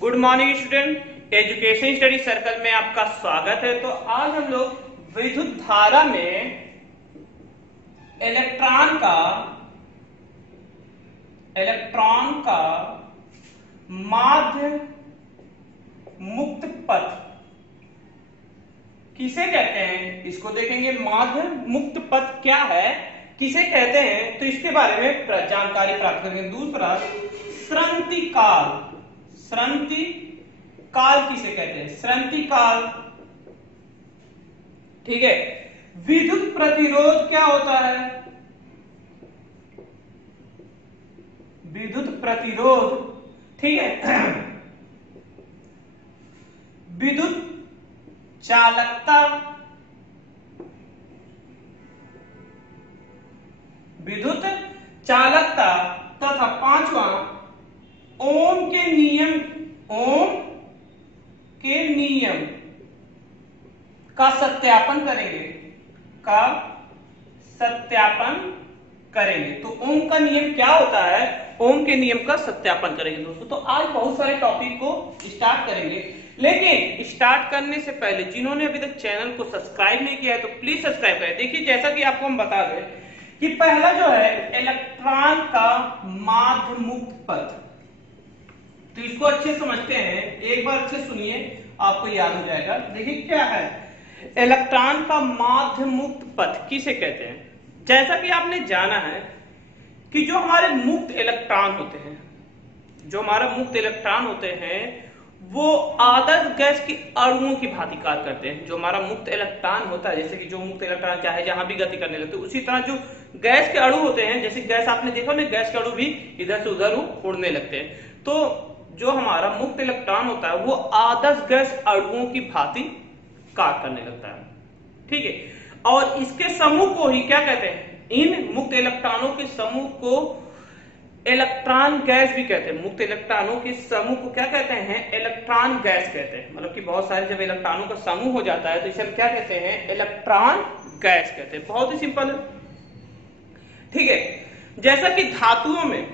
Good morning student, education study circle में आपका स्वागत है। तो आज हम लोग विद्युत धारा में इलेक्ट्रॉन का माध्य मुक्त पथ किसे कहते हैं, इसको देखेंगे। माध्य मुक्त पथ क्या है, किसे कहते हैं, तो इसके बारे में जानकारी प्राप्त करेंगे। दूसरा, स्रंति काल किसे कहते हैं, स्रंति काल। ठीक है। विद्युत प्रतिरोध क्या होता है, विद्युत प्रतिरोध। ठीक है। विद्युत चालकता, विद्युत चालकता तथा पांचवा ओम के नियम का सत्यापन करेंगे। तो ओम का नियम क्या होता है, ओम के नियम का सत्यापन करेंगे दोस्तों। तो आज बहुत सारे टॉपिक को स्टार्ट करेंगे, लेकिन स्टार्ट करने से पहले जिन्होंने अभी तक चैनल को सब्सक्राइब नहीं किया है तो प्लीज सब्सक्राइब करें। देखिए, जैसा कि आपको हम बता दें कि पहला जो है इलेक्ट्रॉन का माध्य मुक्त पथ, तो इसको अच्छे समझते हैं। एक बार अच्छे सुनिए, आपको याद हो जाएगा। देखिए क्या है इलेक्ट्रॉन का माध्य मुक्त पथ किसे कहते हैं। जैसा कि आपने जाना है कि जो हमारे मुक्त इलेक्ट्रॉन होते हैं वो आदर्श गैस के अणुओं की भांति कार्य करते हैं। जो हमारा मुक्त इलेक्ट्रॉन होता है, जैसे कि जो मुक्त इलेक्ट्रॉन चाहे जहां भी गति करने लगते हैं, उसी तरह जो गैस के अणु होते हैं, जैसे गैस आपने देखा ना, गैस के अणु भी इधर से उधर उड़ने लगते हैं। तो जो हमारा मुक्त इलेक्ट्रॉन होता है वो आदर्श गैस अणुओं की भांति कार्य करने लगता है। ठीक है। और इसके समूह को ही क्या कहते हैं, इन मुक्त इलेक्ट्रॉनों के समूह को इलेक्ट्रॉन गैस भी कहते हैं। मुक्त इलेक्ट्रॉनों के समूह को क्या कहते हैं, इलेक्ट्रॉन गैस कहते हैं। मतलब कि बहुत सारे जब इलेक्ट्रॉनों का समूह हो जाता है तो इसे हम क्या कहते हैं, इलेक्ट्रॉन गैस कहते हैं। बहुत ही सिंपल है। ठीक है। जैसा कि धातुओं में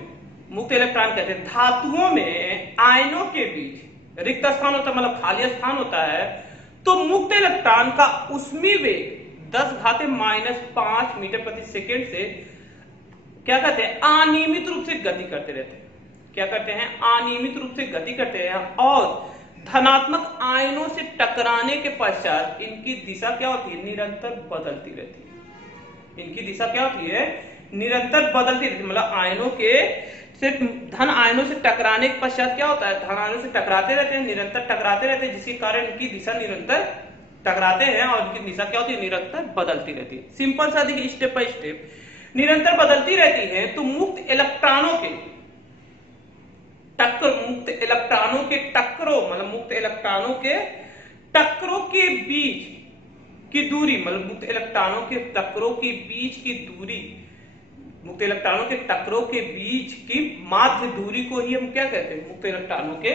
मुक्त इलेक्ट्रॉन कहते हैं, धातुओं में आयनों के बीच रिक्त स्थान होता है, मतलब खाली स्थान होता है। तो मुक्त इलेक्ट्रॉन का ऊष्मीय वेग 10⁻⁵ मीटर प्रति सेकेंड से क्या करते हैं, अनियमित रूप से गति करते रहते हैं। क्या करते हैं, अनियमित रूप से गति करते हैं। और धनात्मक आयनों से टकराने के पश्चात इनकी दिशा क्या होती है, निरंतर बदलती रहती है। इनकी दिशा क्या होती है, निरंतर बदलती रहती है। मतलब आयनों के सिर्फ धन आयनों से टकराने के पश्चात क्या होता है, धन आयनों से टकराते रहते हैं, निरंतर टकराते रहते हैं, जिसके कारण इनकी दिशा निरंतर टकराते हैं और इनकी दिशा क्या होती है, निरंतर बदलती रहती है। सिंपल सा देखिए, स्टेप बाय स्टेप निरंतर बदलती रहती है। तो मुक्त इलेक्ट्रॉनों के टक्करों, मतलब मुक्त इलेक्ट्रॉनों के टक्करों के बीच की दूरी, मतलब मुक्त इलेक्ट्रॉनों के टक्करों के बीच की दूरी, मुक्त इलेक्ट्रॉनों के टक्करों के बीच की माध्य दूरी को ही हम क्या कहते हैं, मुक्त इलेक्ट्रॉनों के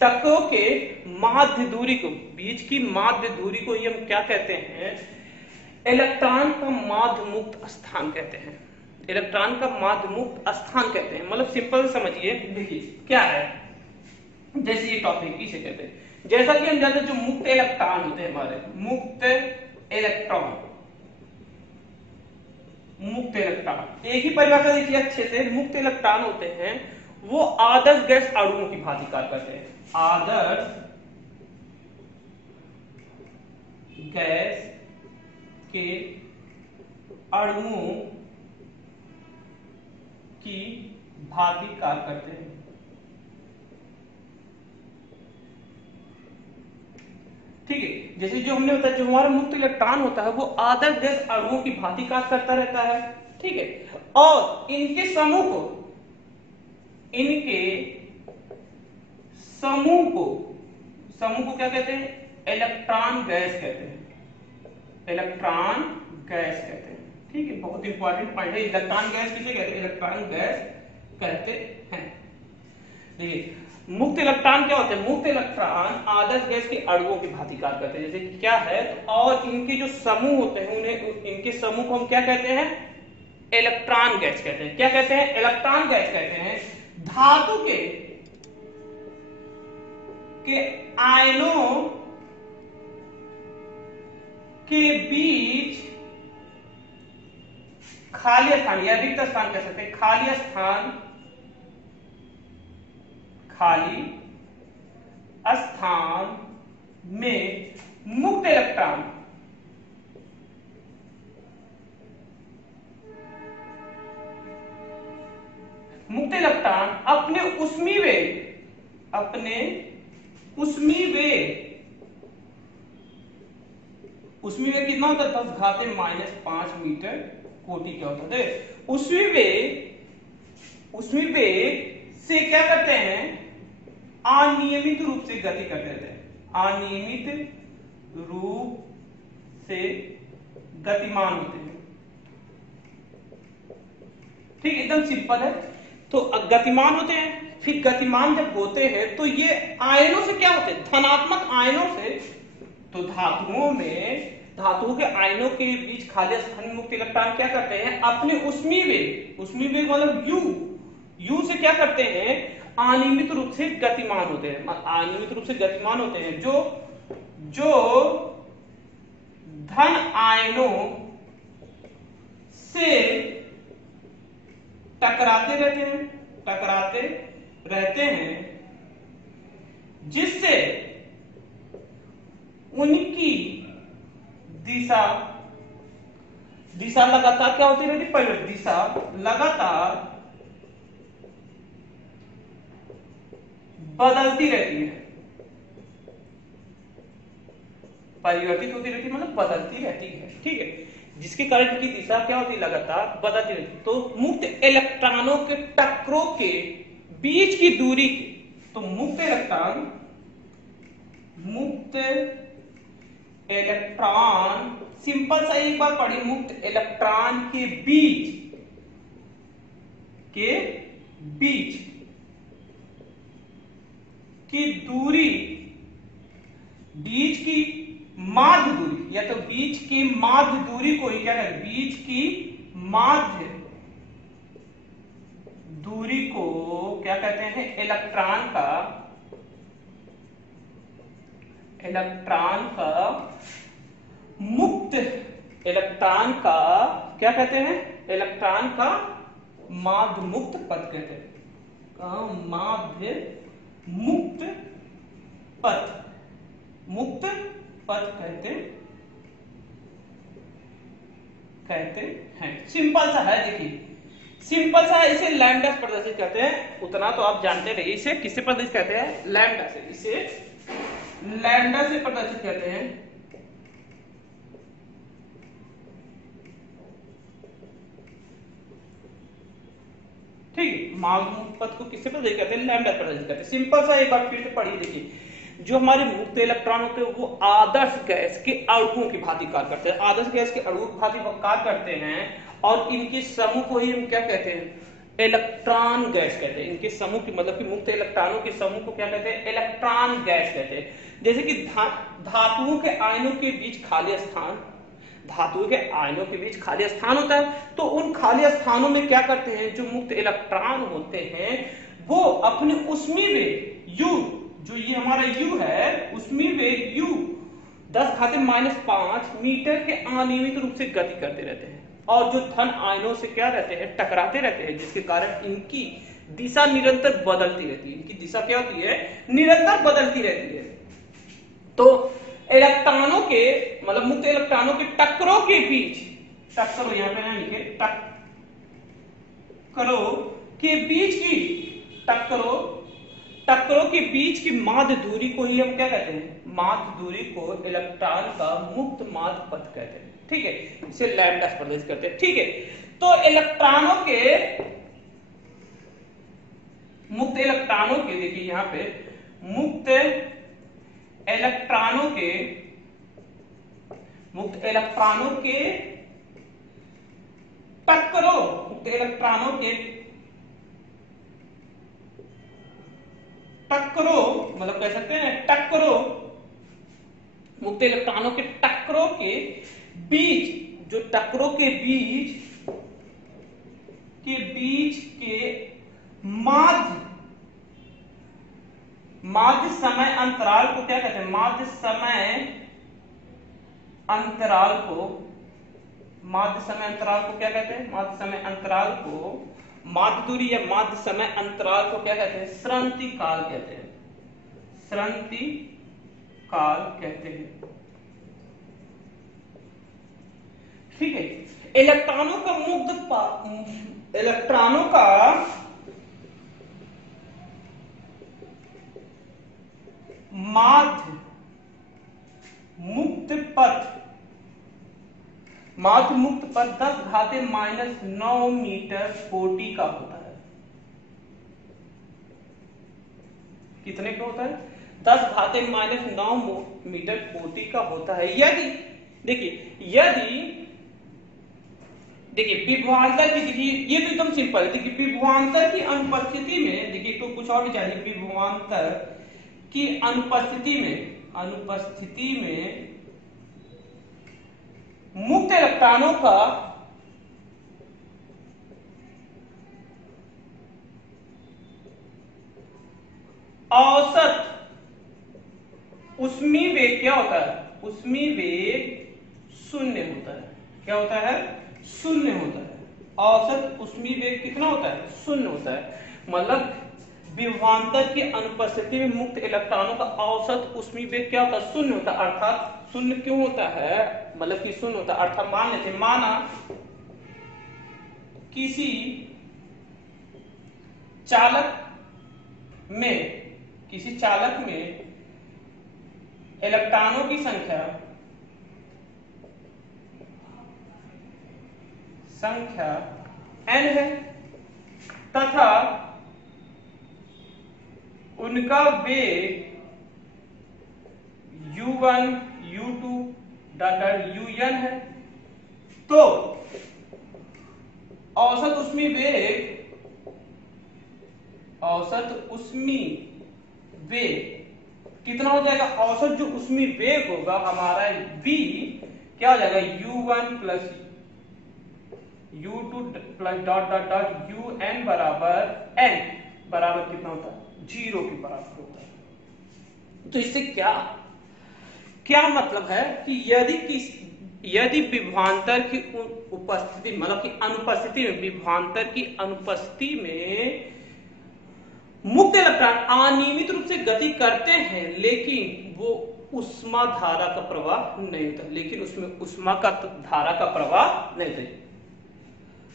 टक्करों के माध्य दूरी को, बीच की माध्य दूरी को ही हम क्या कहते हैं, इलेक्ट्रॉन का माध्य मुक्त स्थान कहते हैं। इलेक्ट्रॉन का माध्य मुक्त स्थान कहते हैं। मतलब सिंपल समझिए, देखिए क्या है, जैसे ये टॉपिक इसे कहते हैं। जैसा कि हम जानते हैं जो मुक्त इलेक्ट्रॉन होते हैं, हमारे मुक्त इलेक्ट्रॉन एक ही परिभाषा देखिए अच्छे से। मुक्त इलेक्ट्रॉन होते हैं वो आदर्श गैस अणुओं की भांति कार्य करते हैं। आदर्श गैस के अणुओं की भांति कार्य करते हैं। ठीक है। जैसे जो हमने बताया, जो हमारा मुक्त इलेक्ट्रॉन होता है वो आदर्श गैस अणुओं की भांति कार्य करता रहता है। ठीक है। और इनके समूह को क्या कहते हैं, इलेक्ट्रॉन गैस कहते हैं। इलेक्ट्रॉन गैस कहते हैं। ठीक है, बहुत इंपॉर्टेंट पॉइंट है। इलेक्ट्रॉन गैस किसे कहते हैं, इलेक्ट्रॉन गैस कहते हैं। देखिए मुक्त इलेक्ट्रॉन क्या होते हैं, मुक्त इलेक्ट्रॉन आदर्श गैस के अणुओं की भांति कार्य करते हैं। जैसे क्या है, और इनके जो समूह होते हैं उन्हें, इनके समूह को हम क्या कहते हैं, इलेक्ट्रॉन गैस कहते हैं। क्या कहते हैं, इलेक्ट्रॉन गैस कहते हैं। के आयनों के बीच खाली स्थान या रिक्त स्थान कह सकते हैं, खाली स्थान में मुक्त इलेक्ट्रॉन अपने उष्मीय वेग कितना होता है 10⁻⁵ मीटर कोटि क्या होता है। उष्मीय वेग से क्या करते हैं, अनियमित रूप से गति करते रहते हैं, अनियमित रूप से गतिमान होते हैं। ठीक, एकदम सिंपल है। तो गतिमान होते हैं, फिर गतिमान जब होते हैं तो ये आयनों से क्या होते हैं, धनात्मक आयनों से। तो धातुओं के आयनों के बीच खाली स्थान में मुक्त इलेक्ट्रॉन क्या करते हैं, अपने उष्मीय वेग मतलब यू से क्या करते हैं, अनियमित रूप से गतिमान होते हैं। अनियमित रूप से गतिमान होते हैं जो धन आयनों से टकराते रहते हैं, जिससे उनकी दिशा लगातार क्या होती रहती, परिवर्तित दिशा लगातार बदलती रहती है, परिवर्तित होती रहती है मतलब बदलती रहती है। ठीक है, जिसके कारण इनकी दिशा क्या होती है, लगातार बदलती रहती है। तो मुक्त इलेक्ट्रॉनों के टक्करों के बीच की दूरी, तो मुक्त इलेक्ट्रॉन सिंपल सा एक बार पढ़िए, मुक्त इलेक्ट्रॉन के बीच की दूरी, बीच की माध्य दूरी, या तो बीच की माध्य दूरी को ही क्या है, बीच की माध्य दूरी को क्या कहते हैं, इलेक्ट्रॉन का मुक्त इलेक्ट्रॉन का क्या कहते हैं, इलेक्ट्रॉन का माध्य मुक्त पथ कहते हैं, माध्य मुक्त पथ कहते हैं। सिंपल सा है, देखिए सिंपल सा है, इसे लैम्डा से प्रदर्शित करते हैं, उतना तो आप जानते रहिए। इसे किससे प्रदर्शित करते हैं, लैम्डा से, इसे लैम्डा से प्रदर्शित करते हैं। ठीक है, माध्य पथ को किससे प्रदर्शित करते हैं, लैम्डा प्रदर्शित करते हैं। सिंपल सा एक बार फिर से पढ़िए, देखिए जो हमारे मुक्त इलेक्ट्रॉन होते हैं वो आदर्श गैस के अणुओं की भांति कार्य करते हैं, आदर्श गैस के अणुओं की भांति कार्य करते हैं, और इनके समूह को ही हम क्या कहते हैं, इलेक्ट्रॉन गैस कहते हैं। इनके समूह की मतलब कि मुक्त इलेक्ट्रॉनों के समूह को क्या कहते हैं, इलेक्ट्रॉन गैस कहते हैं। जैसे कि धातुओं के आयनों के बीच खाली स्थान, धातुओं के आयनों के बीच खाली स्थान होता है, तो उन खाली स्थानों में क्या करते हैं, जो मुक्त इलेक्ट्रॉन होते हैं वो अपने उष्मीय वेग U, जो ये हमारा U है, उष्मीय वेग U 10⁻⁵ मीटर के अनियमित रूप से गति करते रहते हैं, और जो धन आयनों से क्या रहते हैं, टकराते रहते हैं, जिसके कारण इनकी दिशा निरंतर बदलती रहती है। इनकी दिशा क्या होती है, निरंतर बदलती रहती है। तो इलेक्ट्रॉनों के मतलब मुक्त इलेक्ट्रॉनों के टक्करों के बीच, टक्करों यहां पे ना लिखे, टक्करों के बीच की माध्य दूरी को ही हम क्या कहते हैं, माध्य दूरी को इलेक्ट्रॉन का मुक्त माध्य पथ कहते हैं। ठीक है, इसे लैम्डा से प्रदर्शित करते हैं। ठीक है, तो मुक्त इलेक्ट्रॉनों के देखिए यहां पे मुक्त इलेक्ट्रॉनों के टक्करों, मुक्त इलेक्ट्रॉनों के टक्करों मतलब कह सकते हैं टक्करों, मुक्त इलेक्ट्रॉनों के टक्करों के बीच, जो टक्करों के बीच के माध्य समय अंतराल को क्या कहते हैं? माध्य समय अंतराल को क्या कहते हैं? माध्य समय अंतराल को, माध्य दूरी या माध्य समय अंतराल को क्या कहते हैं? श्रृंति काल कहते हैं। श्रृंति काल कहते हैं। ठीक है। इलेक्ट्रॉनों का माध्य मुक्त पथ 10⁻⁹ मीटर कोटि का होता है। कितने का होता है? 10⁻⁹ मीटर कोटि का होता है। यदि देखिए विभवांतर की, देखिए ये तो एकदम सिंपल है। देखिए विभवांतर की अनुपस्थिति में, देखिए तो कुछ और भी चाहिए। विभवांतर की अनुपस्थिति में मुक्त इलेक्ट्रॉनों का औसत ऊष्मीय वेग क्या होता है? ऊष्मीय वेग 0 होता है। क्या होता है? 0 होता है। औसत ऊष्मीय वेग कितना होता है? 0 होता है। मतलब विभवांतर की अनुपस्थिति में मुक्त इलेक्ट्रॉनों का औसत ऊष्मीय वेग क्या होता है? 0 होता है। अर्थात 0 क्यों होता है? मतलब कि 0 होता है अर्थात मान लेते, माना किसी चालक में इलेक्ट्रॉनों की संख्या n है तथा उनका वेग u1 u2 un है। तो औसत ऊष्मीय वेग कितना हो जाएगा? औसत जो ऊष्मीय वेग होगा हमारा v क्या हो जाएगा? u1 plus u2 plus un बराबर n बराबर कितना होता है? 0 के बराबर होता है। तो इससे क्या मतलब है कि यदि विभवांतर की उपस्थिति, मतलब कि अनुपस्थिति में, विभवांतर की अनुपस्थिति में मुक्त इलेक्ट्रॉन अनियमित रूप से गति करते हैं, लेकिन वो उष्मा धारा का प्रवाह नहीं होता, लेकिन उसमें उष्मा का धारा का प्रवाह नहीं होता।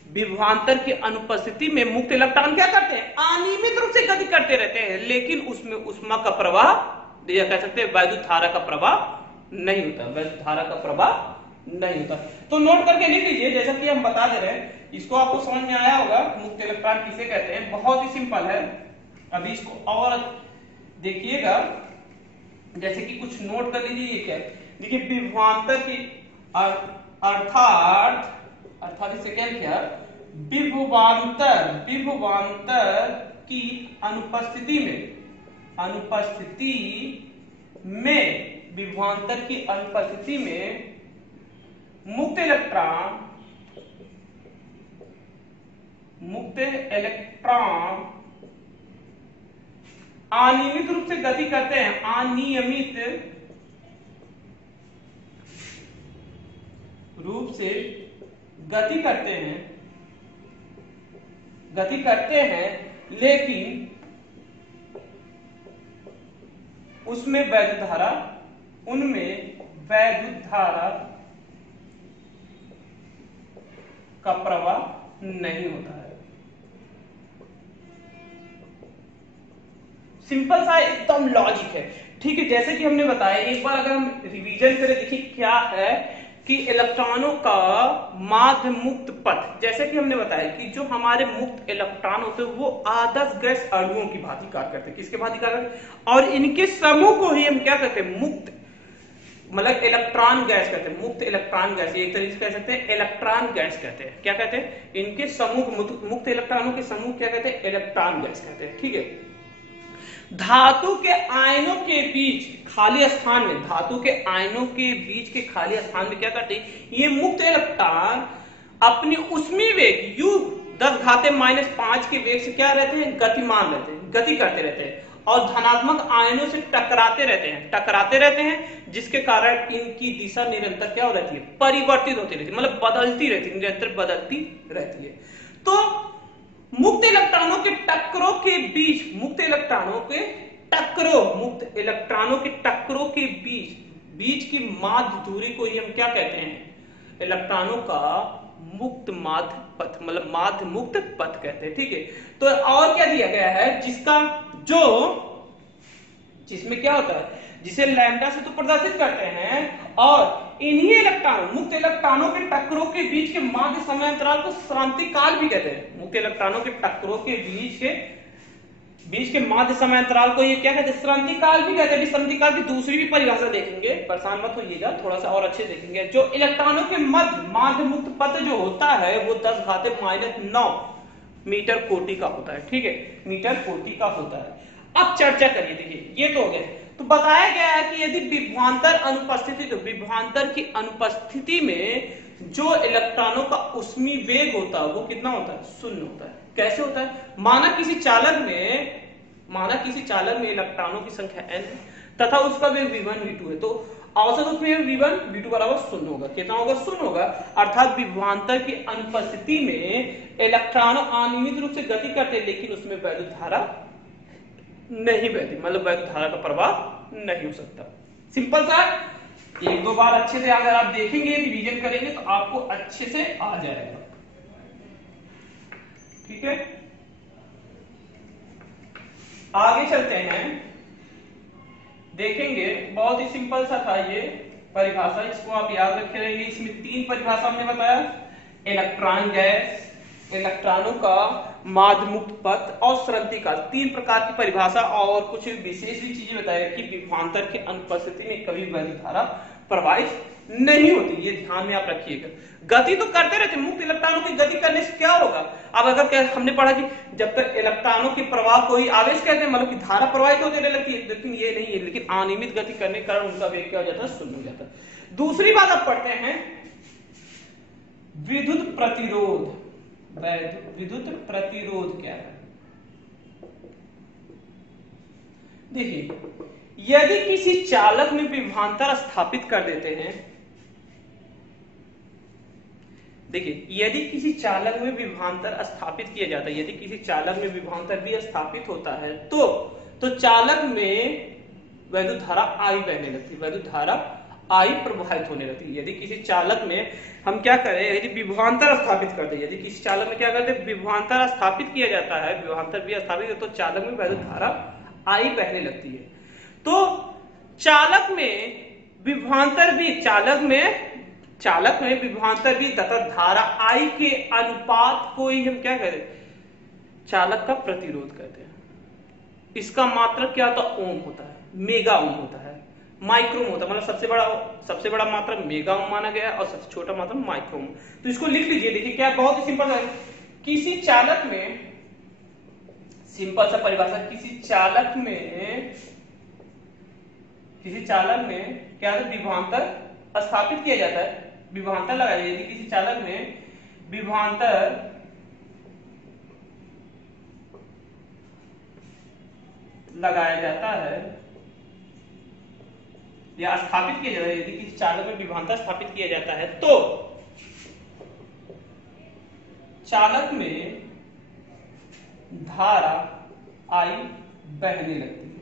विभवांतर की अनुपस्थिति में मुक्त इलेक्ट्रॉन क्या करते हैं? अनियमित रूप से गति करते रहते हैं, लेकिन उसमें उष्मा का प्रवाह, या कह सकते हैं वैद्युत धारा का प्रवाह नहीं होता। वैद्युत धारा का प्रवाह नहीं होता। तो नोट करके लिख लीजिए, जैसा कि हम बता दे रहे हैं। इसको आपको समझ में आया होगा मुक्त इलेक्ट्रॉन किसे कहते हैं। बहुत ही सिंपल है। अभी इसको और देखिएगा, जैसे कि कुछ नोट कर लीजिए। क्या देखिए, विभवांतर की अर्थात इससे क्या लिखा? विभवांतर की अनुपस्थिति में मुक्त इलेक्ट्रॉन अनियमित रूप से गति करते हैं। अनियमित रूप से गति करते हैं, लेकिन उनमें वैद्युत धारा का प्रवाह नहीं होता है। सिंपल सा एकदम लॉजिक है। ठीक है, जैसे कि हमने बताया, एक बार अगर हम रिवीजन करें, देखिए क्या है कि इलेक्ट्रॉनों का माध्य मुक्त पथ, जैसे कि हमने बताया कि जो हमारे मुक्त इलेक्ट्रॉन होते हैं वो आदर्श गैस अणुओं की भांति कार्य करते हैं। किसके भांति कार्य करते हैं? और इनके समूह को ही हम क्या कहते हैं? मुक्त, मतलब इलेक्ट्रॉन गैस कहते हैं। मुक्त इलेक्ट्रॉन गैस, एक तरीके से कह सकते हैं इलेक्ट्रॉन गैस कहते हैं। क्या कहते हैं? इनके समूह, मुक्त इलेक्ट्रॉनों के समूह क्या कहते हैं? इलेक्ट्रॉन गैस कहते हैं। ठीक है। धातु के आयनों के बीच खाली स्थान में, धातु के आयनों के बीच के खाली स्थान में क्या करते हैं? ये मुक्त इलेक्ट्रॉन अपनी ऊष्मीय वेग u 10⁻⁵ के वेग से क्या रहते हैं? गतिमान रहते हैं, गति करते रहते हैं। और धनात्मक आयनों से टकराते रहते हैं, जिसके कारण इनकी दिशा निरंतर क्या हो रहती है, परिवर्तित होती रहती है, मतलब बदलती रहती है, निरंतर बदलती रहती है। तो मुक्त इलेक्ट्रॉनों के टक्करों के बीच, मुक्त इलेक्ट्रॉनों के टक्करों के बीच की माध्य दूरी को ही हम क्या कहते हैं, इलेक्ट्रॉनों का मुक्त माध्य पथ, मतलब माध्य मुक्त पथ कहते हैं। ठीक है, तो और क्या दिया गया है, जिसमें क्या होता है, जिसे लैम्डा से तो प्रदर्शित करते हैं, और इन्हीं इलेक्ट्रॉनों, मुक्त इलेक्ट्रॉनों के टक्करों के बीच के माध्य समय अंतराल को श्रांति काल भी कहते हैं। मुक्त इलेक्ट्रॉनों के टक्करों के बीच के माध्य समय अंतराल को ये क्या कहते हैं, श्रांति काल भी कहते हैं। श्रांति काल की दूसरी भी परिभाषा देखेंगे, परेशान मत होइएगा, थोड़ा सा और अच्छे देखेंगे। जो इलेक्ट्रॉनों के माध्य मुक्त पथ जो होता है वो 10⁻⁹ मीटर कोटि का होता है। ठीक है, मीटर कोटि का होता है। अब चर्चा करिए, देखिए ये तो हो गया। तो बताया गया है कि यदि विभवांतर अनुपस्थिति, तो विभवांतर की अनुपस्थिति में जो इलेक्ट्रॉनों का ऊष्मीय वेग होता है वो कितना होता है, 0 होता है। कैसे होता है, माना किसी चालक में इलेक्ट्रॉनों की संख्या n है तथा उसका वेग v1 v2 है, तो औसत उसमें v1 v2 बराबर 0 होगा। कितना होगा, 0 होगा। अर्थात विभवांतर की अनुपस्थिति में इलेक्ट्रॉन अनियमित रूप से गति करते हैं, लेकिन उसमें वैद्युत धारा नहीं बहती, मतलब वैद्युत धारा का प्रवाह नहीं हो सकता। सिंपल सा, एक दो बार अच्छे से अगर आप देखेंगे, रिवीजन करेंगे तो आपको अच्छे से आ जाएगा। ठीक है, आगे चलते हैं, देखेंगे। बहुत ही सिंपल सा था ये परिभाषा, इसको आप याद रखे रहेंगे। इसमें 3 परिभाषा हमने बताया, इलेक्ट्रॉन गैस, इलेक्ट्रॉनों का माध्य मुक्त पथ और श्रृंखला काल, 3 प्रकार की परिभाषा और कुछ विशेष भी चीजें बताया कि विभवांतर की अनुपस्थिति में कभी वैद्युत धारा प्रवाहित नहीं होती। ये ध्यान में आप रखिएगा। गति तो करते रहते, मुक्त इलेक्ट्रॉनों की गति करने से क्या होगा। अब अगर हमने पढ़ा कि जब तक इलेक्ट्रॉनों के प्रवाह को ही आवेश कहते हैं, मतलब कि धारा प्रवाहित होती रहती है, लेकिन ये नहीं है, लेकिन अनियमित गति करने के कारण उनका वेग क्या हो जाता है, 0 हो जाता है। दूसरी बात आप पढ़ते हैं, विद्युत प्रतिरोध। विद्युत प्रतिरोध क्या है, देखिए, यदि किसी चालक में विभवांतर स्थापित कर देते हैं, देखिए यदि किसी चालक में विभवांतर स्थापित किया जाता है, यदि किसी चालक में विभवांतर भी स्थापित होता है, तो चालक में वैद्युत धारा I बहने लगती है, वैद्युत धारा I प्रवाहित होने लगती है। यदि किसी चालक में हम क्या करें, यदि विभवांतर स्थापित कर दे, यदि किसी चालक में क्या करते, विभवांतर स्थापित किया जाता है, विभवांतर भी स्थापित है, तो चालक में वैद्युत धारा I बहने लगती है। तो चालक में विभवांतर भी तथा धारा I के अनुपात को ही हम क्या कहते हैं, चालक का प्रतिरोध कहते हैं। इसका मात्रक क्या होता है, ओम होता है, मेगा ओम होता है, माइक्रो ओम होता है। मतलब सबसे बड़ा मात्रक मेगा ओम माना गया और सबसे छोटा मात्रक माइक्रो ओम। तो इसको लिख लीजिए। देखिए क्या, बहुत ही सिंपल है। किसी चालक में, सिंपल सा परिभाषा, किसी चालक में क्या है, विभवांतर स्थापित किया जाता है, विभवांतर लगाया। यदि किसी चालक में विभवांतर लगाया जाता है या स्थापित किया जाता है, यदि किसी चालक में विभवांतर स्थापित किया जाता है, तो चालक में धारा I बहने लगती है।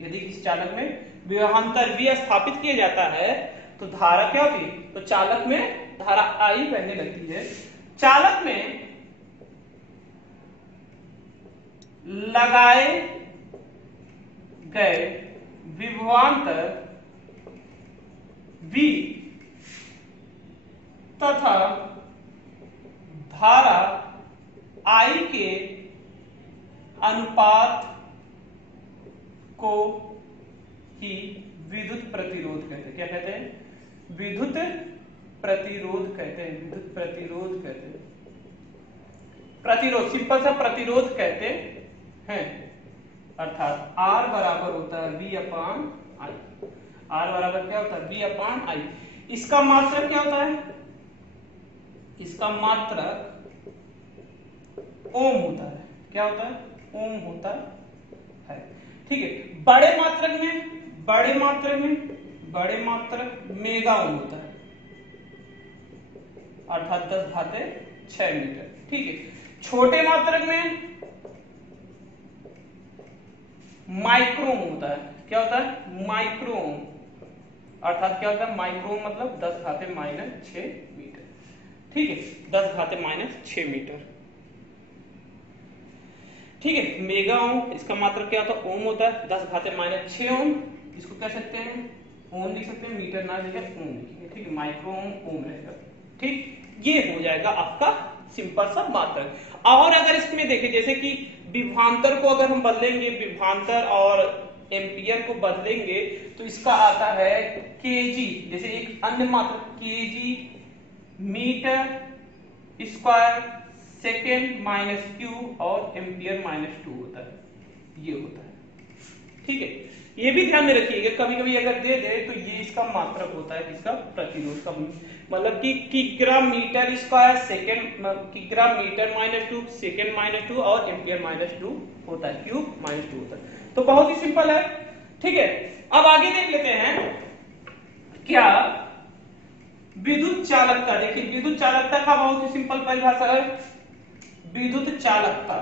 यदि किसी चालक में विभवांतर भी स्थापित किया जाता है तो धारा क्या होती है, तो चालक में धारा I बहने लगती है। चालक में लगाए गए विभवांतर V तथा धारा I के अनुपात को ही विद्युत प्रतिरोध कहते हैं। क्या कहते हैं, विद्युत प्रतिरोध कहते हैं, विद्युत प्रतिरोध कहते हैं। प्रतिरोध, सिंपल सा प्रतिरोध कहते हैं। अर्थात R बराबर होता है V/I। R बराबर क्या होता है, V/I। इसका मात्रक क्या होता है, इसका मात्रक ओम होता है। क्या होता है, ओम होता है। ठीक है, बड़े मात्रक मेगा ओम होता है, अर्थात 10⁻6 मीटर। ठीक है, छोटे मात्रक में माइक्रोम होता है। क्या होता है? माइक्रोम, अर्थात क्या होता है? माइक्रोम मतलब 10⁻6 मीटर। ठीक है, 10⁻6 मीटर। ठीक है, मेगा ओम, इसका मात्रक क्या होता है? ओम होता है, 10⁻6 ओम। इसको कह सकते हैं ओम लिख सकते हैं, मीटर ना लिखे ओम लिखेंगे। ठीक है, माइक्रोम ओम रहेगा। ठीक, ये हो जाएगा आपका सिंपल सा मात्रक। और अगर इसमें देखें, जैसे कि विभवांतर को अगर हम बदलेंगे, विभवांतर और एम्पियर को बदलेंगे, तो इसका आता है केजी। जैसे एक अन्य मात्रक kg metre square second minus Q और एम्पियर -2 होता है, ये होता है। ठीक है, ये भी ध्यान में रखिएगा, कभी कभी अगर दे दे तो ये इसका मात्रक होता है, इसका प्रतिरोध का, मतलब कि किग्रा मीटर स्क्वायर सेकेंड, किग्रा मीटर -2 सेकेंड -2 और एम्पियर -2 होता है, क्यूब -2 होता है। तो बहुत ही सिंपल है। ठीक है, अब आगे देख लेते हैं क्या विद्युत चालकता। देखिए, विद्युत चालकता का बहुत ही सिंपल परिभाषा है। विद्युत चालकता,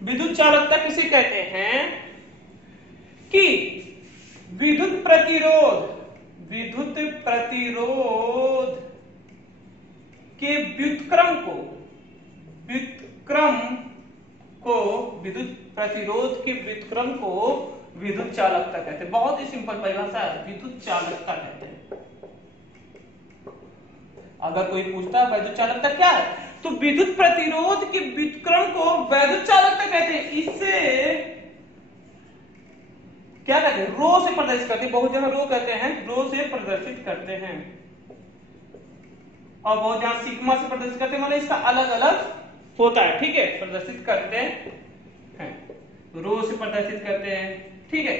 विद्युत चालकता किसे कहते हैं? कि विद्युत प्रतिरोध के व्युत्क्रम को विद्युत प्रतिरोध के व्युत्क्रम को विद्युत चालकता कहते हैं। बहुत ही सिंपल परिभाषा है, विद्युत चालकता कहते हैं। अगर कोई पूछता है वैद्युत चालकता क्या है, तो विद्युत प्रतिरोध के व्युत्क्रम को वैद्युत चालकता कहते हैं। इससे क्या कहते हैं? रो से प्रदर्शित करते हैं, बहुत जगह रो कहते हैं, रो से प्रदर्शित करते हैं, और बहुत जगह सिग्मा से प्रदर्शित करते हैं, मतलब इसका अलग अलग होता है। ठीक है, प्रदर्शित करते हैं, रो से प्रदर्शित करते हैं। ठीक है,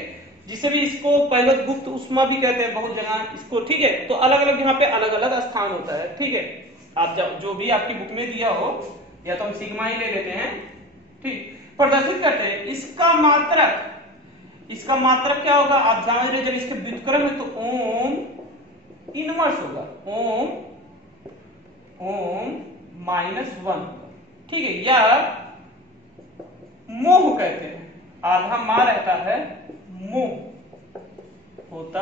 जिसे भी इसको पहले गुप्त उष्मा भी कहते हैं बहुत जगह इसको। ठीक है, तो अलग अलग यहाँ पे अलग अलग स्थान होता है। ठीक है, आप जो भी आपकी बुक में दिया हो, या तो हम सिग्मा ही ले लेते हैं। ठीक, प्रदर्शित करते हैं। इसका मात्रक क्या होगा? आप जान रहे, जब इसके व्युत्क्रम है तो ओम इनवर्स होगा, ओम -1। ठीक है, या मोह कहते हैं, आधा मा रहता है, मोह होता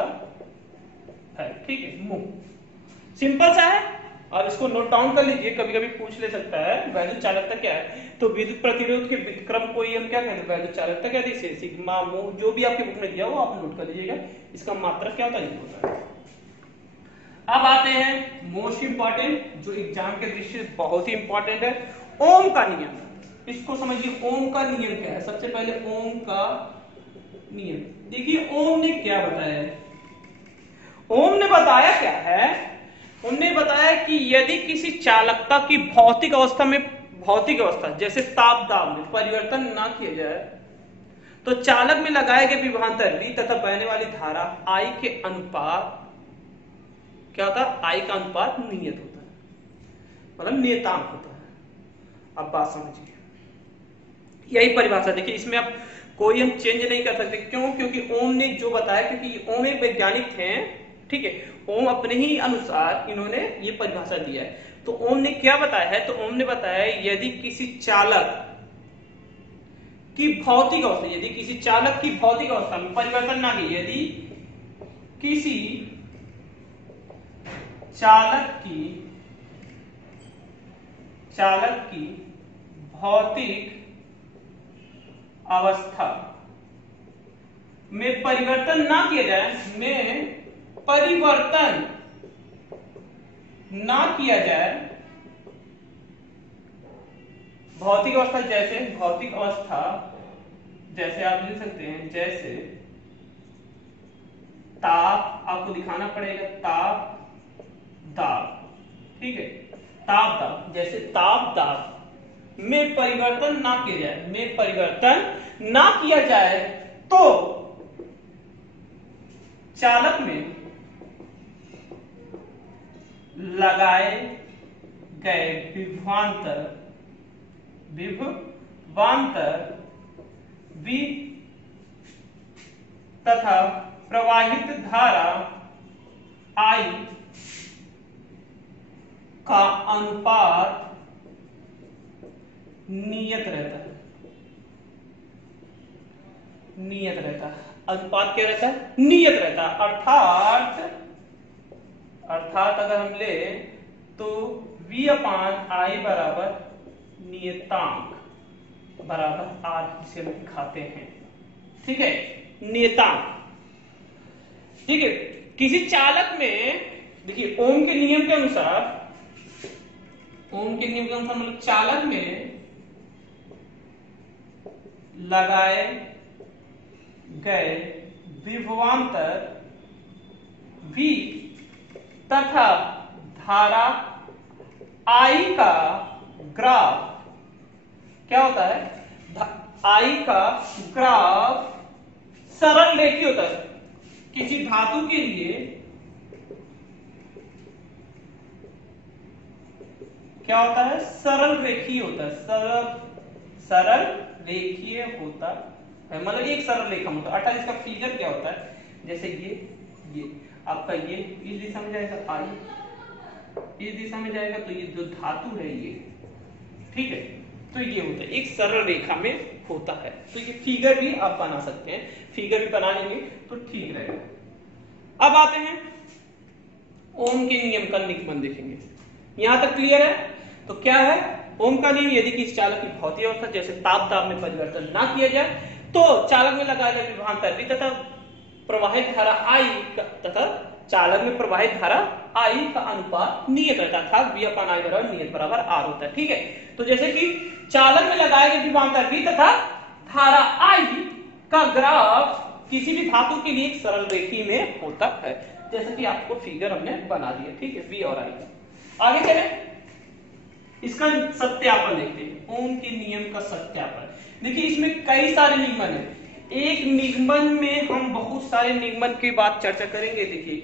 है। ठीक है, मोह सिंपल सा है। अब इसको नोट डाउन कर लीजिए, कभी कभी पूछ ले सकता है वैद्युत चालकता क्या है। तो विद्युत प्रतिरोध के व्युत्क्रम को ही हम क्या कहते हैं? वैद्युत चालकता कहते हैं। सिग्मा मोह जो भी आपकी बुक में दिया हो आप नोट कर लीजिएगा, इसका मात्रक क्या होता है, ये होता है। अब आते हैं मोस्ट इंपॉर्टेंट, जो एग्जाम के दृष्टि से बहुत ही इंपॉर्टेंट है, ओम का नियम। इसको समझिए, ओम का नियम क्या है। सबसे पहले ओम का नियम देखिए, ओम ने क्या बताया है? ओम ने बताया क्या है? उन्होंने बताया कि यदि किसी चालकता की भौतिक अवस्था जैसे ताप दाब में परिवर्तन ना किया जाए, तो चालक में लगाए गए विभवांतर V तथा बहने वाली धारा I के अनुपात क्या होता है? I का अनुपात नियत होता है, मतलब नियतांक होता है। अब बात समझिए, यही परिभाषा। देखिए, इसमें अब कोई हम चेंज नहीं कर सकते। क्यों? क्योंकि ओम ने जो बताया, क्योंकि ओम एक वैज्ञानिक थे। ठीक है, ओम अपने ही अनुसार इन्होंने ये परिभाषा दिया है। तो ओम ने क्या बताया है? तो ओम ने बताया यदि किसी चालक की भौतिक अवस्था में परिवर्तन ना किए, यदि किसी चालक की भौतिक अवस्था में परिवर्तन ना किया जाए, भौतिक अवस्था जैसे आप लिख सकते हैं, जैसे ताप, आपको दिखाना पड़ेगा ताप दाब। ठीक है, ताप दाब, जैसे ताप दाब में परिवर्तन ना किया जाए, तो चालक में लगाए गए विभवांतर V तथा प्रवाहित धारा I का अनुपात नियत रहता है। अनुपात क्या रहता है? नियत रहता है। अर्थात अगर हम ले तो V अपान I बराबर नियतांक बराबर R, जिसे हम दिखाते हैं। ठीक है, नियतांक। ठीक है, किसी चालक में देखिए ओम के नियम के अनुसार मतलब चालक में लगाए गए विभवांतर V तथा धारा I का ग्राफ क्या होता है? I का ग्राफ सरल रेखीय होता है। किसी धातु के लिए क्या होता है? सरल रेखीय होता है। सरल रेखीय होता है, मतलब एक सरल रेखा होता है। अर्थात इसका फिगर क्या होता है? जैसे ये आपका ये इस दिशा में जाएगा, I इस दिशा में जाएगा, तो ये जो धातु है ये, ठीक है, तो ये होता है एक सरल रेखा में होता है। तो ये फिगर भी आप बना सकते हैं, फिगर भी बना लेंगे तो ठीक रहेगा। अब आते हैं ओम के नियम का निगमन देखेंगे। यहां तक क्लियर है? तो क्या है ओम का नियम? यदि किसी चालक की भौतिक अवस्था जैसे ताप में परिवर्तन ना किया जाए तो चालक में लगाया गया विभवांतर V तथा प्रवाहित धारा I तथा चालक में प्रवाहित धारा I का अनुपात नियत रहता है, अर्थात V अपान I बराबर नियत बराबर R होता है। ठीक है, तो जैसे कि चालक में लगाए गए विभवांतर V तथा धारा I का ग्राफ किसी भी धातु के लिए एक सरल रेखी में होता है, जैसे कि आपको फिगर हमने बना दिया। ठीक है, V और I का। आगे चलें, इसका सत्यापन देखते हैं। ओम के नियम का सत्यापन। देखिए इसमें कई सारे निगमन हैं। एक निगमन में हम बहुत सारे निगमन की बात चर्चा करेंगे। देखिए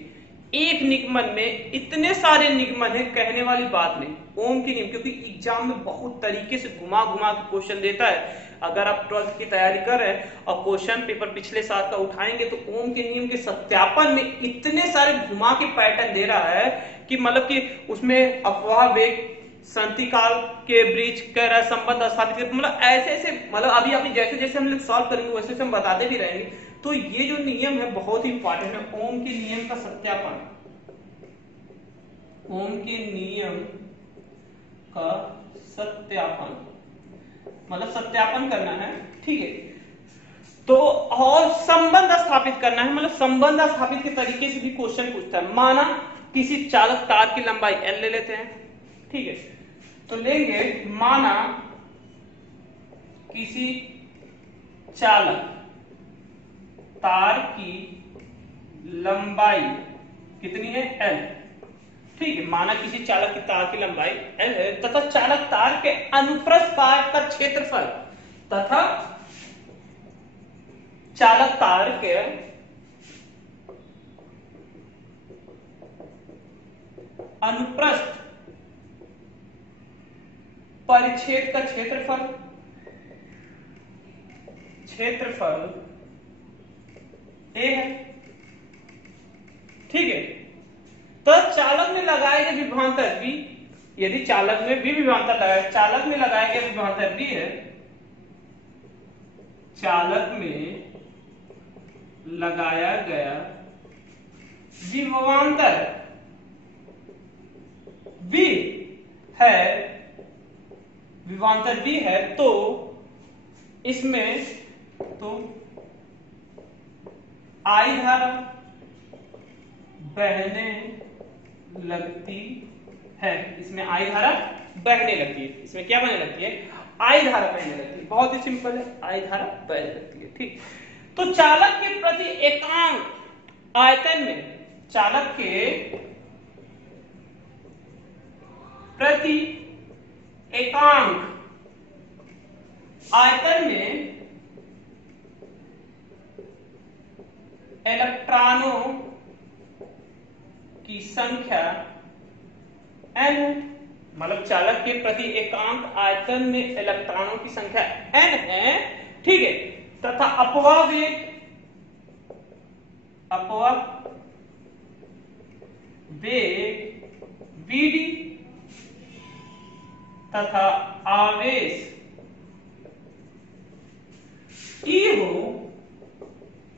एक निगमन में इतने सारे निगमन है, कहने वाली बात नहीं। ओम के नियम, क्योंकि एग्जाम में बहुत तरीके से घुमा घुमा के क्वेश्चन देता है। अगर आप 12th की तैयारी कर रहे हैं और क्वेश्चन पेपर पिछले साल का उठाएंगे तो ओम के नियम के सत्यापन में इतने सारे घुमा के पैटर्न दे रहा है कि मतलब कि उसमें अफवाह वेग संतिकाल के ब्रिज कह रहा है, संबंध स्थापित कर, मतलब ऐसे मतलब अभी अभी जैसे जैसे हम लोग सॉल्व करेंगे वैसे हम बताते भी रहेंगे। तो ये जो नियम है बहुत ही इंपॉर्टेंट है। ओम के नियम का सत्यापन, ओम के नियम का सत्यापन मतलब सत्यापन करना है। ठीक है, तो और संबंध स्थापित करना है, मतलब संबंध स्थापित के तरीके से भी क्वेश्चन पूछता है। माना किसी चालक तार की लंबाई L ले लेते हैं। ठीक है, तो लेंगे माना किसी चालक तार की लंबाई कितनी है? L। ठीक है, माना किसी चालक की तार की लंबाई L है तथा चालक तार के अनुप्रस्थ काट का क्षेत्रफल तथा चालक तार के अनुप्रस्थ परिच्छेद का क्षेत्रफल A है। ठीक है, तो चालक में लगाए गए विभवांतर V, यदि चालक में भी विभवांतर लगाया, चालक में लगाया गया विभवांतर V है, चालक में लगाया गया विभवांतर V है, विभवांतर V है, तो इसमें तो I धारा बहने लगती है। इसमें I धारा बहने लगती है। इसमें क्या बहने लगती है? I धारा बहने लगती है। बहुत ही सिंपल है, I धारा बहने लगती है। ठीक, तो चालक के प्रति एकांक आयतन में, चालक के प्रति एकांक आयतन में इलेक्ट्रॉनों की संख्या n, मतलब चालक के प्रति एकांक आयतन में इलेक्ट्रॉनों की संख्या n है, ठीक है, तथा अपवाह वेग vd तथा आवेश E हो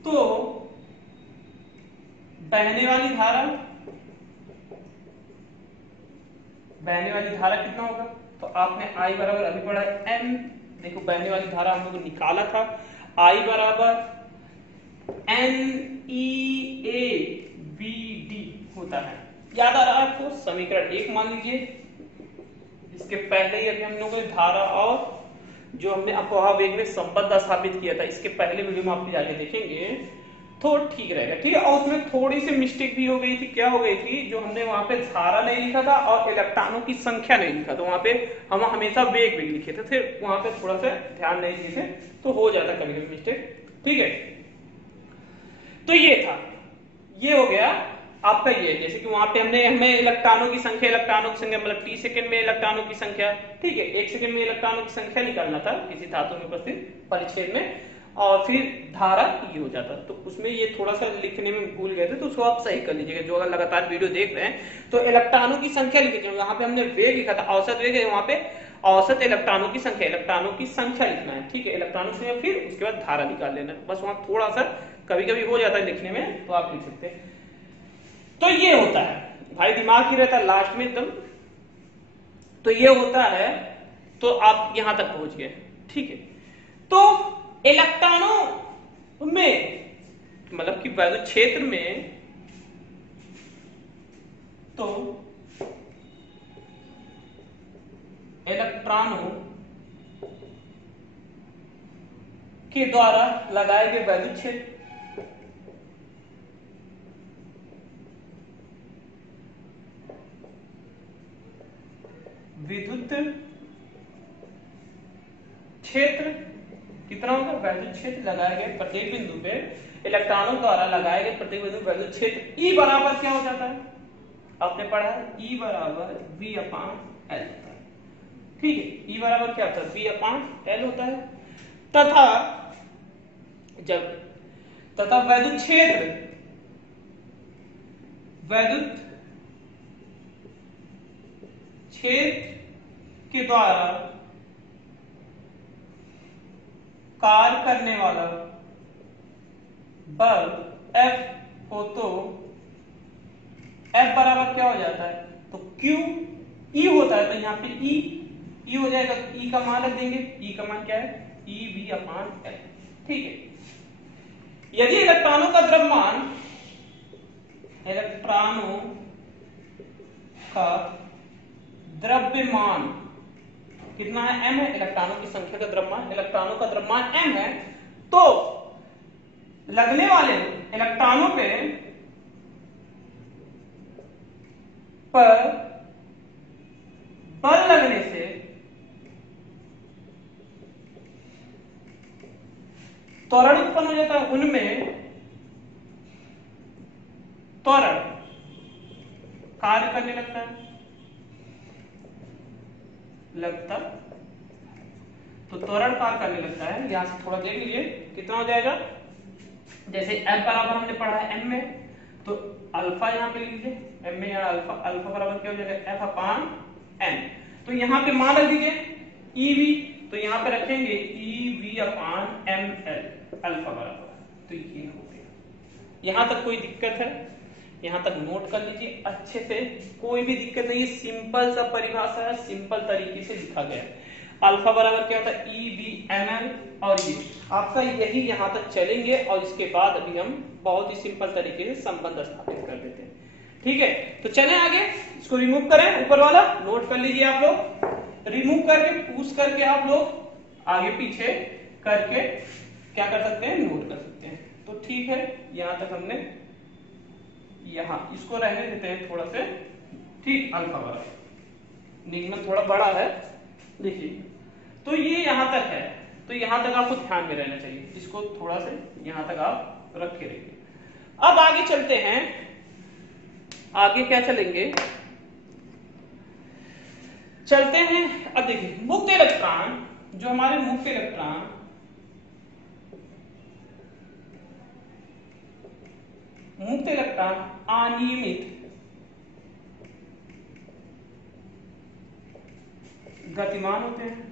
तो बहने वाली धारा कितना होगा? तो आपने I बराबर अभी पढ़ा है M, देखो बहने वाली धारा हम लोग को निकाला था, I बराबर NEAVD होता है। याद आ रहा है आपको? समीकरण 1 मान लीजिए, इसके पहले ही अभी हम लोगों ने धारा और जो हमने अपवाह वेग में संबंध स्थापित किया था, इसके पहले वीडियो में आप जाके देखेंगे तो ठीक रहेगा, ठीक है। और उसमें थोड़ी सी मिस्टेक भी हो गई थी, क्या हो गई थी, जो हमने वहां पे धारा नहीं लिखा था और इलेक्ट्रॉनों की संख्या नहीं लिखा, तो वहां पे हम हमेशा वेग लिखे थे, फिर वहां पे थोड़ा सा ध्यान नहीं दिए थे तो हो जाता कभी कभी मिस्टेक, ठीक है। तो ये था, ये हो गया आपका ये, जैसे कि वहां पे हमें इलेक्ट्रॉनों की संख्या मतलब t सेकंड में इलेक्ट्रॉनों की संख्या, ठीक है, 1 सेकंड में इलेक्ट्रॉनों की संख्या निकालना था किसी धातु में उपस्थित परिच्छेद में, और फिर धारा ये हो जाता। तो उसमें ये थोड़ा सा लिखने में भूल गए थे, तो उसको आप सही कर लीजिएगा। जो अगर लगातार वीडियो देख रहे हैं तो इलेक्ट्रॉनों की संख्या लिखे, यहाँ पे हमने वेग लिखा था, औसत वेग है, वहां पे औसत इलेक्ट्रॉनों की संख्या लिखना है, ठीक है, इलेक्ट्रॉनों से फिर उसके बाद धारा निकाल लेना है, बस वहां थोड़ा सा कभी कभी हो जाता है लिखने में, तो आप लिख सकते हैं। तो ये होता है भाई, दिमाग ही रहता है लास्ट में एकदम। तो ये होता है, तो आप यहां तक पहुंच गए, ठीक है। तो इलेक्ट्रॉनों में मतलब कि वैद्युत क्षेत्र में तो इलेक्ट्रॉनों के द्वारा लगाए गए वैद्युत क्षेत्र विद्युत क्षेत्र कितना होगा? वैद्युत क्षेत्र लगाए गए प्रत्येक बिंदु पे इलेक्ट्रॉनों द्वारा लगाए गए प्रत्येक बिंदु वैद्युत क्षेत्र E बराबर क्या हो जाता है? आपने पढ़ा है E बराबर V अपान L होता है, ठीक है। E बराबर क्या होता है? V अपान L होता है। तथा वैद्युत क्षेत्र के द्वारा कार्य करने वाला बल F हो तो F बराबर क्या हो जाता है? तो Q E होता है, तो यहाँ पे E हो जाएगा, E का मान रख देंगे, E का मान क्या है? EV अपान L, ठीक है। यदि इलेक्ट्रॉनों का द्रव्यमान कितना है? m है, इलेक्ट्रॉनों की संख्या का द्रव्यमान, इलेक्ट्रॉनों का द्रव्यमान m है, तो लगने वाले इलेक्ट्रॉनों पर बल लगने से त्वरण उत्पन्न हो जाता है, उनमें त्वरण कार्य करने लगता तो त्वरण कार्य करने लगता है। यहां से थोड़ा देख लीजिए कितना हो जाएगा, जैसे F बराबर हमने पढ़ा है M में, तो अल्फा यहां पे लिख लीजिए, M में यहाँ अल्फा बराबर क्या हो जाएगा? F अपान M। तो यहाँ पे मान रख दीजिए EV, तो यहाँ पे रखेंगे EV अपान ML अल्फा बराबर, तो ये हो गया। यहां तक कोई दिक्कत है? यहां तक नोट कर लीजिए अच्छे से, कोई भी दिक्कत नहीं, सिंपल सा परिभाषा है, सिंपल तरीके से लिखा गया है। अल्फा बराबर क्या होता है? EVML, और ये आपका यही यहां तक चलेंगे, और इसके बाद अभी हम बहुत ही सिंपल तरीके से संबंध स्थापित कर देते हैं, ठीक है। तो चलें आगे, इसको रिमूव करें, ऊपर वाला नोट कर लीजिए आप लोग, रिमूव करके पूछ करके आप लोग आगे पीछे करके क्या कर सकते हैं? नोट कर सकते हैं। तो ठीक है, यहां तक हमने, यहां इसको रहने देते हैं थोड़ा से, ठीक। अल्फा बराबर निगमन थोड़ा बड़ा है, देखिए, तो ये यहां तक है, तो यहां तक आपको ध्यान में रहना चाहिए, इसको थोड़ा से यहां तक आप रखे रहिए। अब आगे चलते हैं, आगे क्या चलेंगे? चलते हैं। अब देखिए मुक्त इलेक्ट्रॉन, जो हमारे मुक्त इलेक्ट्रॉन अनियमित गतिमान होते हैं,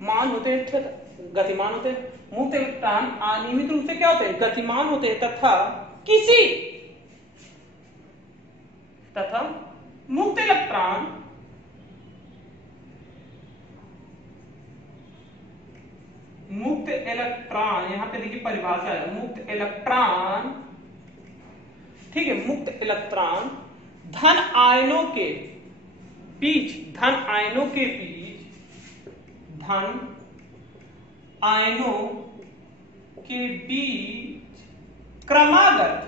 मान होते हैं, गतिमान होते हैं। मुक्त इलेक्ट्रॉन अनियमित रूप से क्या होते हैं, गतिमान होते हैं तथा मुक्त इलेक्ट्रॉन यहां पे देखिए परिभाषा है, मुक्त इलेक्ट्रॉन, ठीक है, मुक्त इलेक्ट्रॉन धन आयनों के बीच क्रमागत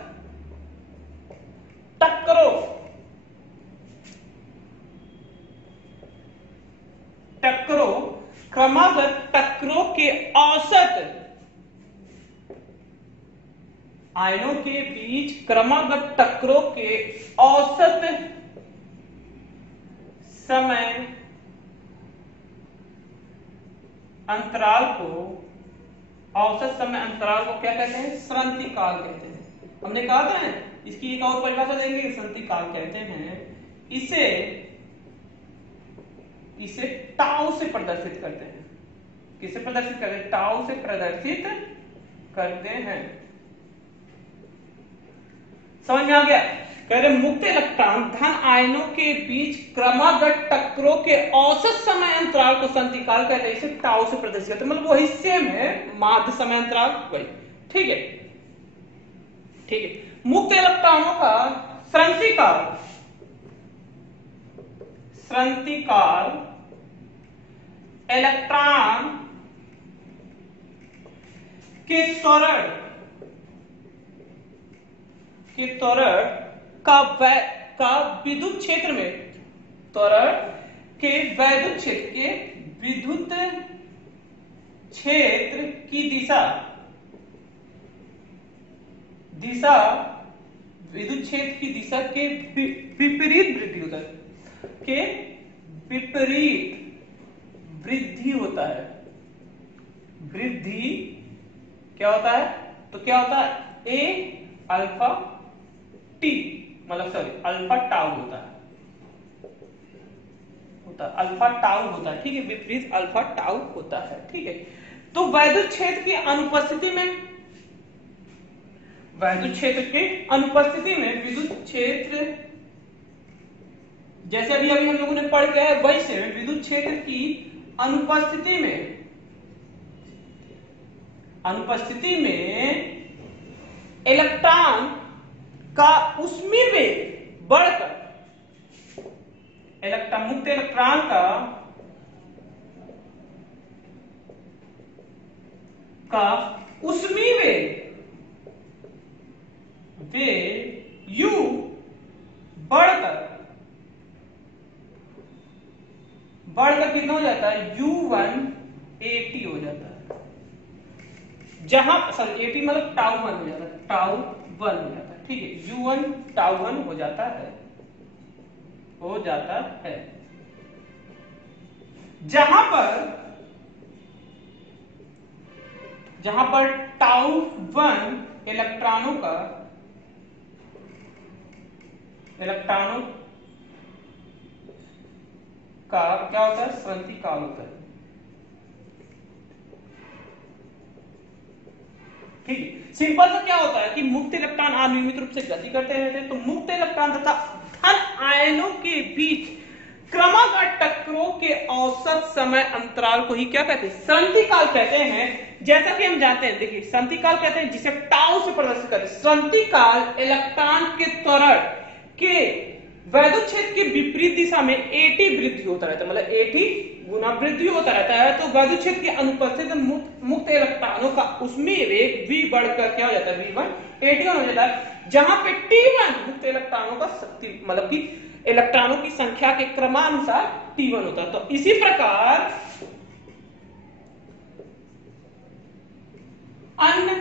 टक्करों के औसत, आयनों के बीच क्रमागत टक्करों के औसत समय अंतराल को क्या कहते हैं, स्रंति काल कहते हैं। हमने कहा था ना, इसकी एक और परिभाषा देंगे, स्रंति काल कहते हैं। इसे टाउ से प्रदर्शित करते हैं। किसे प्रदर्शित करते हैं, टाउ से प्रदर्शित करते हैं। समझ में आ गया? कह रहे मुक्त इलेक्ट्रॉन धन आयनों के बीच क्रमागत टक्करों के औसत समय अंतराल को स्रंति काल कहते हैं। इसे टाउ से प्रदर्शित करते हैं, मतलब वही सेम है, माध्य समय अंतराल वही। ठीक है। मुक्त इलेक्ट्रॉनों का स्रंति काल इलेक्ट्रॉन के त्वरण का विद्युत क्षेत्र में, त्वरण के विद्युत क्षेत्र की दिशा विद्युत क्षेत्र की दिशा के विपरीत वृद्धि होता है, वृद्धि होता है। वृद्धि क्या होता है, तो क्या होता है, ए अल्फा टी, मतलब सॉरी अल्फा टाउ होता है, अल्फा टाउ होता है। ठीक है, विपरीत अल्फा टाउ होता है। ठीक है, तो वैद्युत क्षेत्र की अनुपस्थिति में विद्युत क्षेत्र, जैसे अभी हम लोगों ने पढ़ के आए, वैसे विद्युत क्षेत्र की अनुपस्थिति में इलेक्ट्रॉन का ऊष्मीय वेग बढ़कर, मुक्त इलेक्ट्रॉन का ऊष्मीय वेग u बढ़कर कितना हो जाता है, u1 AT हो जाता है। जहां सॉरी AT मतलब टाउ 1 हो जाता है, टाउ 1 हो जाता है। ठीक है, u1 टाउ 1 हो जाता है। जहां पर टाउ 1 इलेक्ट्रॉनों का क्या होता है, स्रंति काल होता है। ठीक है, सिंपल सा क्या होता है कि मुक्त इलेक्ट्रॉन अनियमित रूप से गति करते रहते हैं, तो मुक्त इलेक्ट्रॉन तथा धन आयनों के बीच क्रमागत टक्करों के औसत समय अंतराल को ही क्या कहते हैं, स्रंति काल कहते हैं। जैसा कि हम जानते हैं, देखिए स्रंति काल कहते हैं जिसे टाउ से प्रदर्शित करते हैं। स्रंति काल इलेक्ट्रॉन के त्वरण के वैद्युत क्षेत्र के विपरीत दिशा में AT वृद्धि होता रहता है, मतलब AT गुना वृद्धि होता रहता है। तो वैद्युत क्षेत्र की अनुपस्थित मुक्त इलेक्ट्रॉनों का उसमें वेग v बढ़कर क्या हो जाता है, v1 AT1 हो जाता है। जहां पे T1 मुक्त इलेक्ट्रॉनों का शक्ति, मतलब कि इलेक्ट्रॉनों की संख्या के क्रमानुसार T1 होता है। तो इसी प्रकार अन्य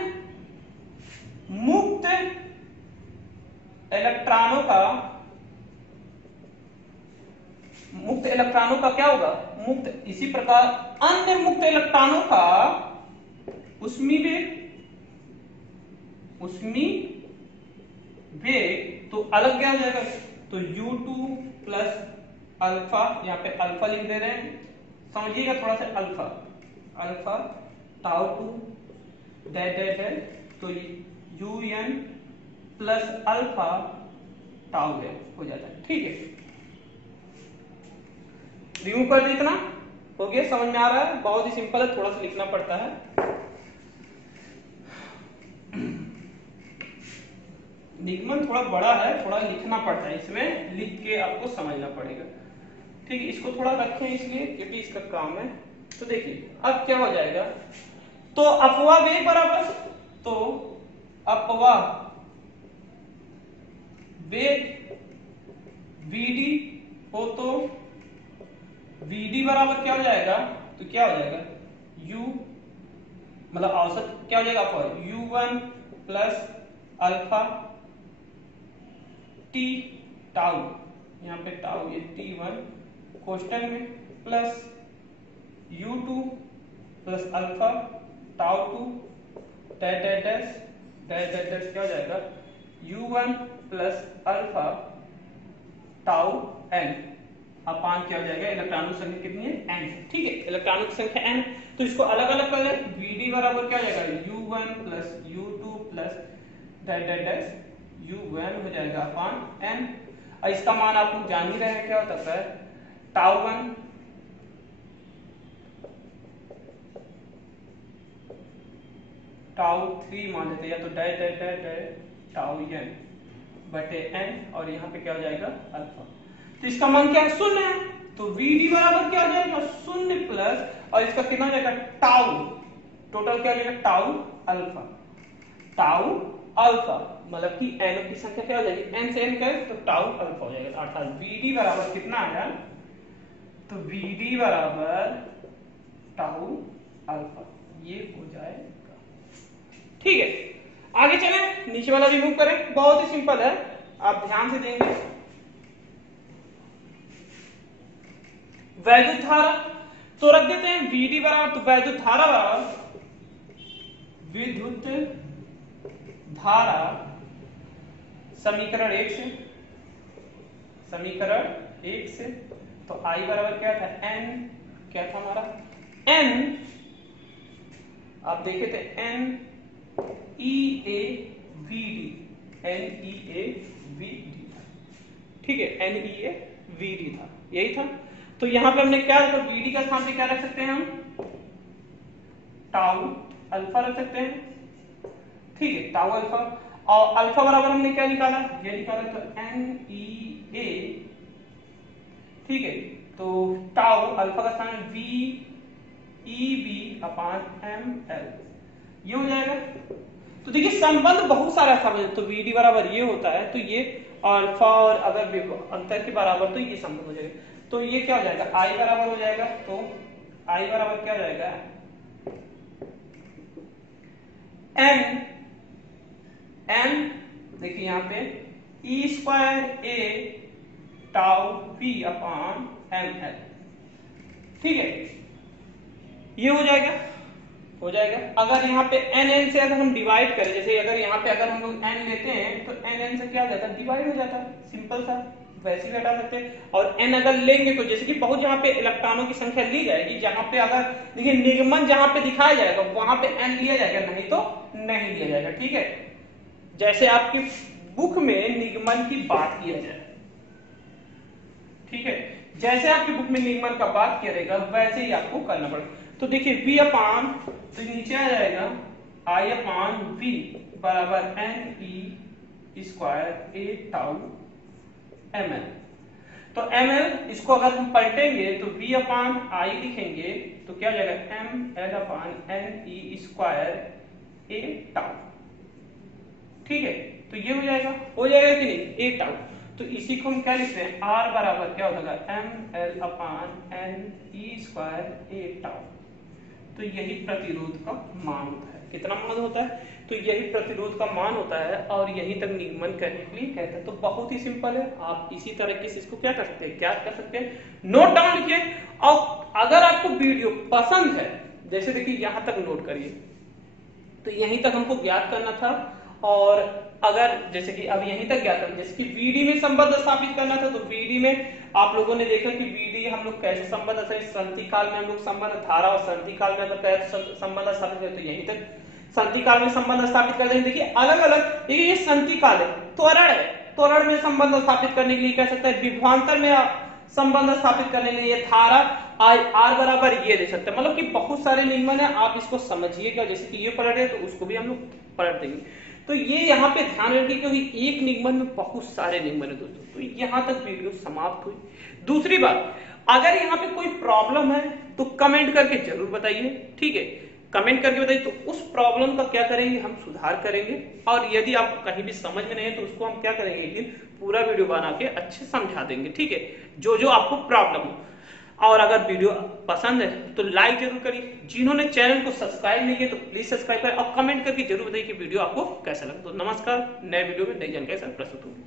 मुक्त इलेक्ट्रॉनों का मुक्त इलेक्ट्रॉनों का क्या होगा, मुक्त, इसी प्रकार अन्य मुक्त इलेक्ट्रॉनों का उष्मीय वेग तो अलग क्या हो जाएगा, तो U2 प्लस अल्फा, यहाँ पे अल्फा लिख दे रहे हैं, समझिएगा थोड़ा सा, अल्फा टाउ टू डैश तो UN प्लस अल्फा टाउ है हो जाता है। ठीक है, रिमूव कर दी, इतना हो गया, समझ में आ रहा है, बहुत ही सिंपल है, थोड़ा सा लिखना पड़ता है। निगमन थोड़ा बड़ा है, थोड़ा लिखना पड़ता है, इसमें लिख के आपको समझना पड़ेगा। ठीक है, इसको थोड़ा रखें इसलिए क्योंकि इसका काम है। तो देखिए अब क्या हो जाएगा, तो अपवाह वेग बराबर, तो अपवाह वेग VD हो तो VD बराबर क्या हो जाएगा, तो क्या हो जाएगा U, मतलब औसत क्या हो जाएगा आपका U1 plus alpha T tau, यहाँ पे टाउ ये T1 क्वेश्चन में, plus U2 plus alpha tau two dash dash dash क्या हो जाएगा U1 plus alpha tau n upon क्या हो जाएगा, इलेक्ट्रॉनों की संख्या कितनी है, n। ठीक है, इलेक्ट्रॉनों की संख्या n, तो इसको अलग अलग कर लें, VD बराबर क्या हो जाएगा U1 plus U2 plus dash dash U1 हो जाएगा अपान n। और इसका मान आप लोग जान ही रहे हैं क्या होता है, टाउ 1 टाउ 3 मान लेते हैं, या तो dash dash dash tau n बटे n, और यहाँ पे क्या हो जाएगा अल्फा, तो इसका मान क्या है, शून्य है, तो VD बराबर क्या हो जाएगा शून्य प्लस, और इसका कितना हो जाएगा टाउ, टोटल क्या हो जाएगा टाउ अल्फा, मतलब कि n की संख्या क्या हो जाएगी, n से n कर तो टाउ अल्फा हो जाएगा, अर्थात VD बराबर कितना आया, तो VD बराबर टाउ अल्फा, ये हो जाएगा। ठीक है, आगे चलें, नीचे वाला रिमूव करें, बहुत ही सिंपल है, आप ध्यान से देंगे। वैद्युत धारा तो रख देते हैं VD बराबर, तो वैद्युत धारा बराबर विद्युत धारा समीकरण 1 से, तो I बराबर क्या था N, क्या था हमारा N, आप देखे थे NEAVD, ठीक है, NEAVD था, यही था। तो यहां पे हमने क्या रखा, VD का स्थान पे क्या रख सकते हैं हम, टाउ अल्फा रख सकते हैं। ठीक है, टाउ अल्फा, और अल्फा बराबर हमने क्या निकाला, ये निकाला, तो NEA, ठीक है, तो टाउ अल्फा का स्थान VEB अपान ML, ये हो जाएगा। तो देखिए संबंध बहुत सारा था, तो VD बराबर ये होता है, तो ये अल्फा, और अगर अंतर के बराबर तो ये संबंध हो जाएगा, तो ये क्या हो जाएगा I बराबर हो जाएगा, तो I बराबर क्या हो जाएगा n देखिए यहाँ पे E² A tau V upon ML, ठीक है, ये हो जाएगा। अगर यहाँ पे n से अगर हम डिवाइड करें, जैसे अगर यहाँ पे अगर हम लोग n लेते हैं तो n से क्या हो जाता है, डिवाइड हो जाता है, सिंपल सा, वैसे भी हटा सकते हैं। और n अगर लेंगे तो जैसे कि बहुत यहाँ पे इलेक्ट्रॉनों की संख्या ली जाएगी, जहां पे अगर देखिए निगमन जहां पे दिखाया जाएगा वहां पे n लिया जाएगा, नहीं तो नहीं लिया जाएगा। ठीक है, जैसे आपकी बुक में निगमन की बात किया जाए, ठीक है, जैसे आपकी बुक में निगमन का बात किया रहेगा वैसे ही आपको करना पड़ेगा। तो देखिए V अपान, तो नीचे आ जाएगा I अपान V बराबर NE² A टाउ ML। तो ML इसको अगर हम पलटेंगे तो V अपान I लिखेंगे तो क्या हो जाएगा ML upon NE² A tau. ठीक है, तो ये हो जाएगा कि नहीं, A टाउ। तो इसी को हम क्या लिखते हैं, R बराबर क्या होगा ML upon NE² A tau. तो यही प्रतिरोध का मान होता है। कितना मान होता है? तो यही प्रतिरोध का मान होता है और यहीं तक निगमन करने के लिए कहते हैं। तो बहुत ही सिंपल है, आप इसी तरह की इसको क्या कर सकते हैं, क्या कर सकते हैं, नोट डाउन लिखिए। और अगर आपको वीडियो पसंद है, जैसे देखिए यहां तक नोट करिए, तो यहीं तक हमको ज्ञात करना था। और अगर जैसे कि अब यहीं तक ज्ञात करना, जैसे कि VD में संबंध स्थापित करना था, तो VD में आप लोगों ने देखा कि VD हम लोग कैसे संबंध, संधि काल में हम लोग संबंध, धारा और संधि काल में अगर कैसे संबंध स्थापित करते, तो यहीं तक संधि काल में संबंध स्थापित कर देंगे। देखिए अलग अलग ये संधि काल है, त्वरण है, त्वरण में संबंध स्थापित करने के लिए कह सकते हैं, विभवांतर में संबंध स्थापित करने के लिए धारा R बराबर ये दे सकते हैं। मतलब कि बहुत सारे निगमन है, आप इसको समझिएगा। जैसे कि ये पलट है तो उसको भी हम लोग पलट देंगे। तो ये यहाँ पे ध्यान रखिए, क्योंकि एक निगमन में बहुत सारे निगमन है दोस्तों। तो यहाँ तक वीडियो समाप्त हुई। दूसरी बात, अगर यहाँ पे कोई प्रॉब्लम है तो कमेंट करके जरूर बताइए, ठीक है, कमेंट करके बताइए। तो उस प्रॉब्लम का क्या करेंगे, हम सुधार करेंगे। और यदि आपको कहीं भी समझ में नहीं है तो उसको हम क्या करेंगे, एक दिन पूरा वीडियो बना के अच्छे समझा देंगे, ठीक है, जो जो आपको प्रॉब्लम हो। और अगर वीडियो पसंद है तो लाइक जरूर करिए। जिन्होंने चैनल को सब्सक्राइब नहीं किया तो प्लीज सब्सक्राइब करें और कमेंट करके जरूर बताइए कि वीडियो आपको कैसा लगा। तो नमस्कार, नए वीडियो में नई जानकारी से प्रस्तुत होगी।